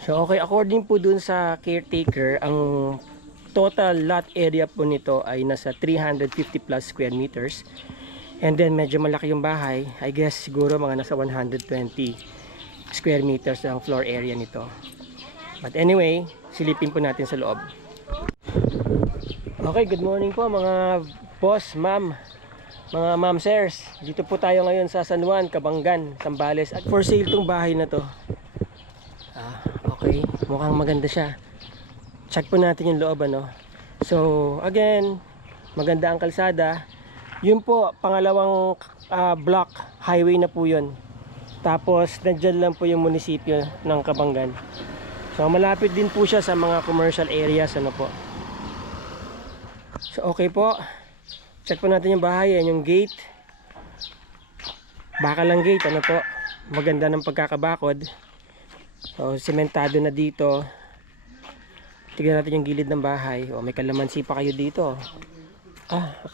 So okay, according po dun sa caretaker, ang total lot area po nito ay nasa 350 plus square meters. And then medyo malaki yung bahay. I guess siguro mga nasa 120 square meters ang floor area nito. But anyway, silipin po natin sa loob. Okay, good morning po mga boss, ma'am, mga ma'am sirs. Dito po tayo ngayon sa San Juan, Cabanggan, Zambales. At for sale tong bahay na to. Okay, mukhang maganda siya. Check po natin yung loob, ano. So again, maganda ang kalsada. Yun po, pangalawang block, highway na po yun. Tapos nandyan lang po yung munisipyo ng Cabanggan. So malapit din po siya sa mga commercial areas, ano po. So okay po, check po natin yung bahay. Yan yung gate, baka lang gate, ano po. Maganda ng pagkakabakod. So sementado na dito. Tignan natin yung gilid ng bahay. O, may kalamansi pa kayo dito.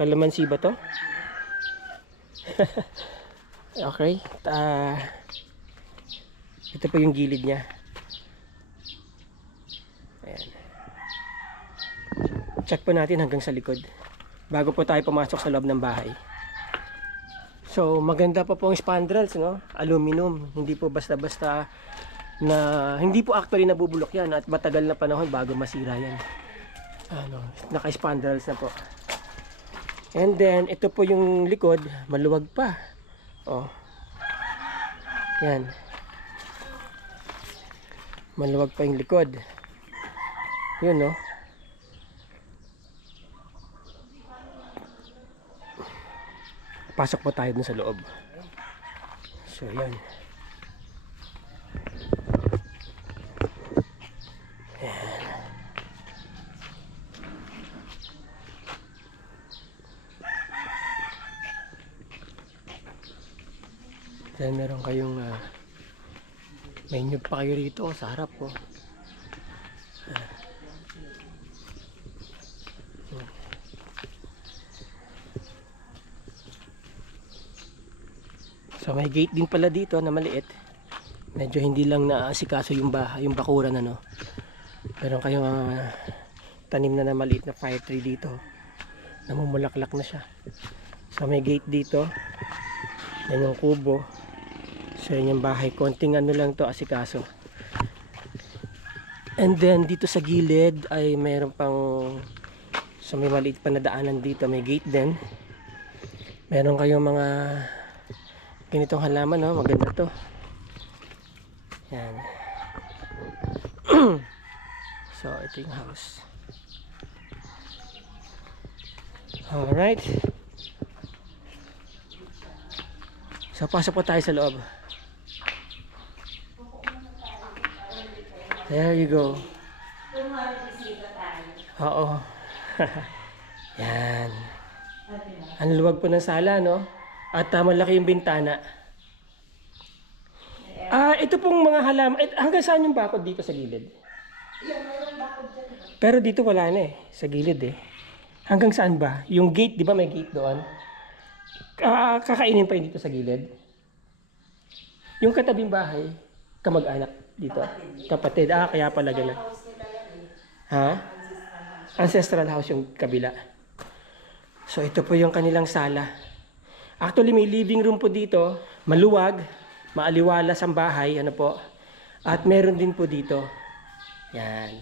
Kalamansi ba to? Okay, ito po yung gilid niya. Ayan. Check po natin hanggang sa likod bago po tayo pumasok sa loob ng bahay. So maganda pa po ang spandrels, no? Aluminum, hindi po basta-basta na, hindi po actually nabubulok yan at matagal na panahon bago masira yan. Naka-spandrels na po. And then ito po yung likod, maluwag pa. Oh. Yan. Maluwag pa yung likod. Yun, no? Pasok po tayo dun sa loob. So, yan. Yan. Then meron kayong may nyug pa kayo rito sa harap po. So may gate din pala dito na maliit. Medyo hindi lang naasikaso yung bahay, yung bakuran, ano. Meron kayong tanim na maliit na fire tree dito. Namumulaklak na siya. So may gate dito. Yan yung kubo. So yan yung bahay. Konting ano lang to, asikaso. And then dito sa gilid ay meron pang, so may maliit pa na daanan dito. May gate din. Meron kayong mga ganitong halaman, no? Maganda to. Yan. So ito yung house. Alright. So pasok po tayo sa loob. There you go. Oo. Yan. Ang luwag po ng sala, no? At malaki yung bintana. Ito pong mga halaman. Hanggang saan yung bakod dito sa gilid? Pero dito wala na eh. Sa gilid eh. Hanggang saan ba? Yung gate, di ba may gate doon? Kakainin pa yun dito sa gilid? Yung katabing bahay, kamag-anak dito? Kapatid. Kaya pala ganun. Ha? Ancestral house yung kabila. So ito po yung kanilang sala. Actually may living room po dito. Maluwag, maaliwalas ang bahay, ano po. At meron din po dito. Yan.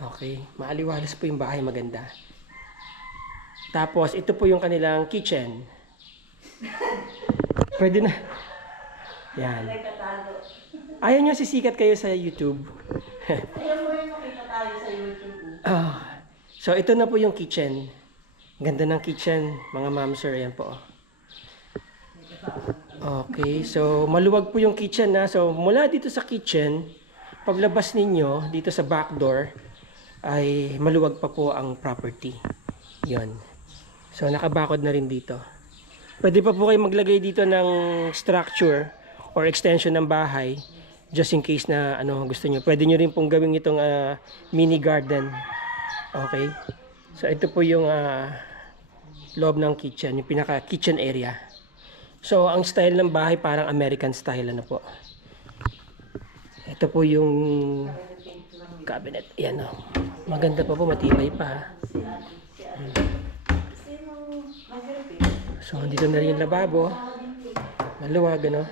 Okay, maaliwalas po yung bahay, maganda. Tapos ito po yung kanilang kitchen. Pwede na. Yan. Ayaw nyo sisikat kayo sa YouTube. Ayaw mo rin makita tayo sa YouTube. So ito na po yung kitchen. Ganda ng kitchen, mga ma'am sir, yan po. Okay, so maluwag po yung kitchen na. So mula dito sa kitchen, paglabas ninyo dito sa back door ay maluwag pa po ang property. Yon. So nakabakod na rin dito. Pwede pa po kayo maglagay dito ng structure or extension ng bahay just in case na gusto nyo. Pwede nyo rin pong gawin itong mini garden. Okay. So ito po yung loob ng kitchen, yung pinaka kitchen area. So ang style ng bahay parang American style, ano po. Ito po yung cabinet. Ayan o. Maganda pa po, matibay pa. So, dito na rin yung lababo. Maluwag, ano?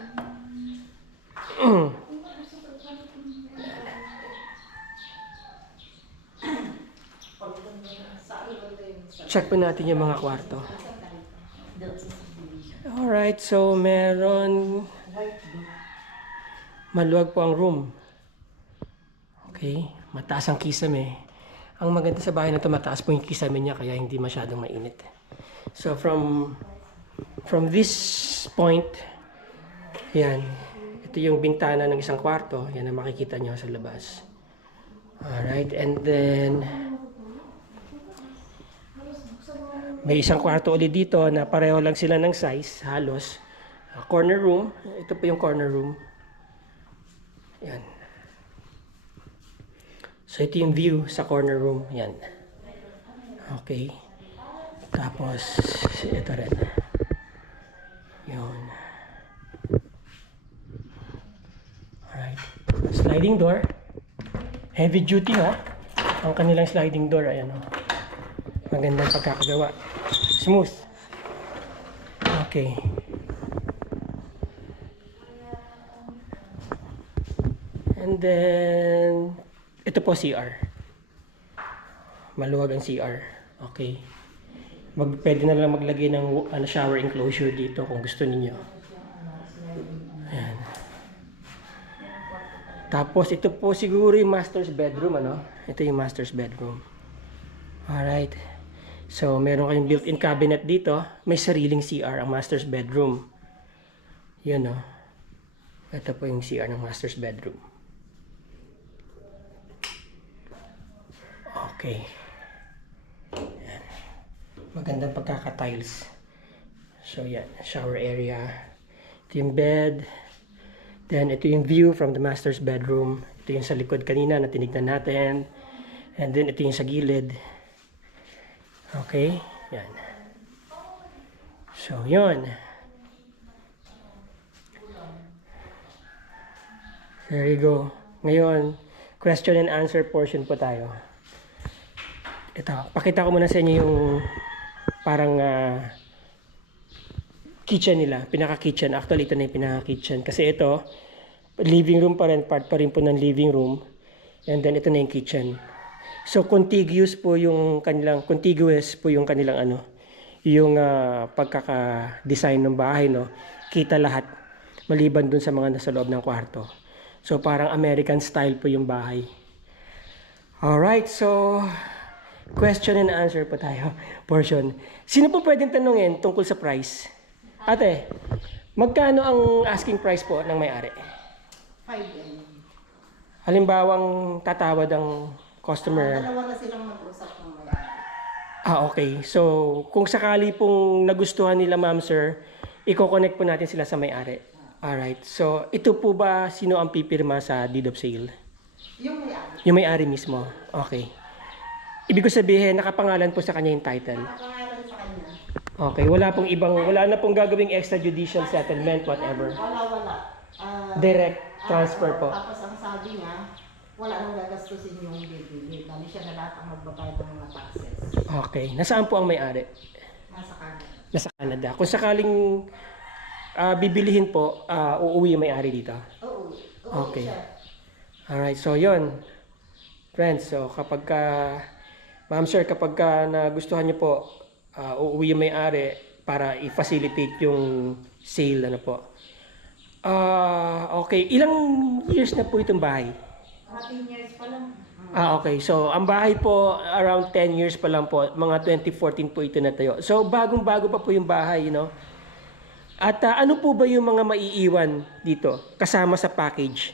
Check po natin yung mga kwarto. Alright, so meron... Maluwag po ang room. Okay, mataas ang kisame. Ang maganda sa bahay na ito, mataas po yung kisame niya, kaya hindi masyadong mainit. So from this point, yan, ito yung bintana ng isang kwarto, yan ang makikita nyo sa labas. Alright, and then may isang kwarto ulit dito na pareho lang sila ng size, halos. Corner room, ito po yung corner room. Yan. So ito yung view sa corner room, yan. Okay. Tapos ito rin. Yun. Alright. Sliding door. Heavy duty ha. Ang kanilang sliding door, ayan o. Magandang pagkakagawa. Smooth. Okay. And then, ito po CR. Maluwag ang CR. Okay. Pwede na lang maglagay ng shower enclosure dito kung gusto niyo. Ayan. Tapos, ito po siguro yung master's bedroom, ano? Ito yung master's bedroom. Alright. So, meron kayong built-in cabinet dito. May sariling CR ang master's bedroom. Yun, no? Ito po yung CR ng master's bedroom. Okay. Yan. Magandang pagkaka-tiles. So, yan. Shower area. Ito yung bed. Then, ito yung view from the master's bedroom. Ito yung sa likod kanina na tinignan natin. And then, ito yung sa gilid. Okay. Yan. So, yun. There you go. Ngayon, question and answer portion po tayo. Ito, pakita ko muna sa inyo yung parang kitchen nila, pinaka-kitchen. Actually, ito na yung pinaka-kitchen. Kasi ito, living room pa rin, part pa rin po ng living room. And then, ito na yung kitchen. So, contiguous po yung kanilang yung pagkaka-design ng bahay, no? Kita lahat, maliban dun sa mga nasa loob ng kwarto. So, parang American style po yung bahay. Alright, so... question and answer po tayo, portion. Sino po pwedeng tanungin tungkol sa price? Ate, magkano ang asking price po ng may-ari? 5M. Halimbawang tatawad ang customer. Dalawa na silang mag-usap ng may-ari. Okay. So, kung sakali pong nagustuhan nila, ma'am, sir, i-connect po natin sila sa may-ari. Alright. So, ito po ba sino ang pipirma sa deed of sale? Yung may-ari. Yung may-ari mismo. Okay. Ibig ko sabihin, nakapangalan po sa kanya yung title. Nakapangalan sa kanya. Okay, wala na pong gagawing extrajudicial settlement, whatever. Wala. Direct transfer po. Tapos ang sabi niya, wala nang gagastusin yung bibili. Dali siya na lahat ang magbabayad ng mga taxes. Okay, nasaan po ang may-ari? Nasa Canada. Nasa Canada. Kung sakaling bibilihin po, uuwi yung may-ari dito. Oo. Okay. Siya. Alright, so yon, friends, so kapag ma'am sir, kapag nagustuhan niyo po, uuwi yung may-ari para i-facilitate yung sale, ano po. Okay, ilang years na po itong bahay? 14 years pa lang. Okay, so ang bahay po, around 10 years pa lang po, mga 2014 po ito natayo. So bagong-bago pa po yung bahay, you know. At ano po ba yung mga maiiwan dito, kasama sa package?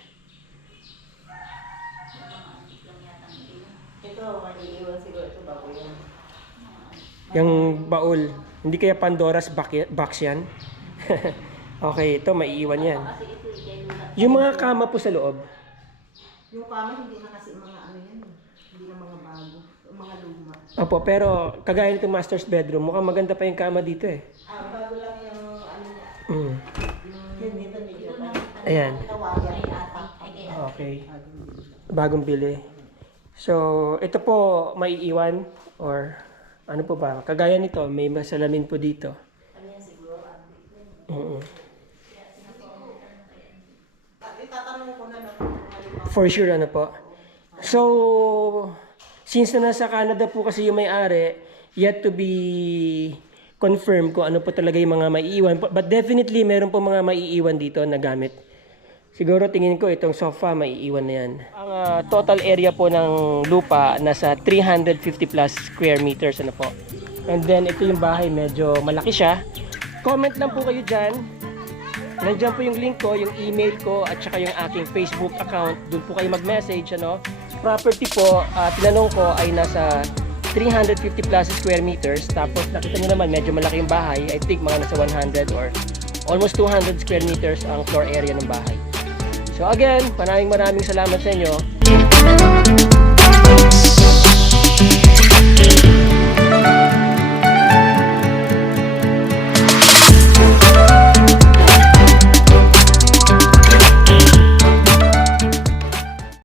Mag-iiwan siguro ito bago yun. Yung baul. Hindi kaya Pandora's box yan? Okay, ito maiiwan yan. Yung mga kama po sa loob. Yung kama hindi na kasi mga ano yan. Hindi na mga bago. Mga luma. Opo, pero kagaya nitong master's bedroom, mukhang maganda pa yung kama dito eh. Bago lang yung ano niya. Mm. Yung dito medyo Ayan. kawayan ata. Okay. Bagong bili. Bagong bili. So, ito po may iwan or ano po ba? Kagaya nito, may masalamin po dito. Oo. Itatanong ko na lang kung halimbawa. For sure, ano po. So, since na nasa Canada po kasi yung may-ari, yet to be confirmed kung ano po talaga yung mga maiiwan. But definitely, meron po mga maiiwan dito na gamit. Siguro tingin ko itong sofa maiiwan na yan. Ang total area po ng lupa nasa 350 plus square meters ano po. And then ito yung bahay, medyo malaki siya. Comment lang po kayo dyan. Nandiyan po yung link ko, yung email ko at saka yung aking Facebook account. Doon po kayo mag-message ano. Property po, tinanong ko ay nasa 350 plus square meters. Tapos nakita nyo naman medyo malaki yung bahay. I think mga nasa 100 or almost 200 square meters ang floor area ng bahay. So again, maraming salamat sa inyo.